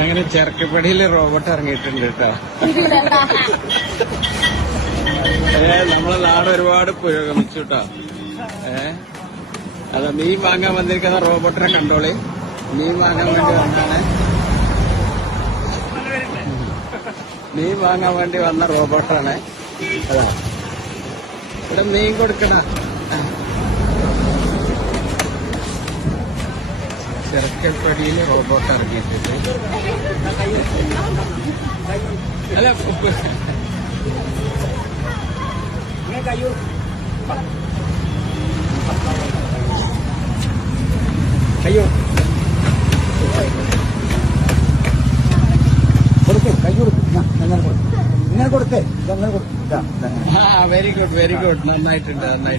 അങ്ങനെ ചെറുക്കപ്പടിയില് റോബോട്ട് ഇറങ്ങിയിട്ടുണ്ട് കേട്ടോ. നമ്മളെ നാട് ഒരുപാട് പുരോഗമിച്ചു കേട്ടോ. അതെ, മീൻ വാങ്ങാൻ വന്നിരിക്കുന്ന റോബോട്ടിനെ കണ്ടോളി. മീൻ വാങ്ങാൻ വേണ്ടി വന്നാണ്. മീൻ വാങ്ങാൻ വേണ്ടി വന്ന റോബോട്ടാണ്. അതാ ഇവിടെ മീൻ കൊടുക്കണ ചെറുക്കൽപ്പടിയിൽ റോബോട്ട് ഇറങ്ങിയിട്ടുണ്ട്. അല്ല അയ്യോ കൊടുക്കേ, കൈ കൊടുക്കും, ഇങ്ങനെ കൊടുത്തേ, ഇതങ്ങനെ കൊടുക്കും. വെരി ഗുഡ്, വെരി ഗുഡ്, നന്നായിട്ടുണ്ട്, നന്നായിട്ട്.